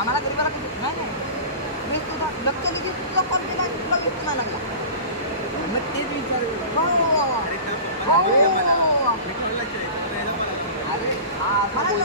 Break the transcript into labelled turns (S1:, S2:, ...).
S1: आम्हाला गरीबाला नाही नाही. तुझा लक्ष किती तुझा कॉलेज नाही तुला खूप नाही लागला.
S2: मग तेच विचार
S1: हो.
S2: अरे
S1: मला मला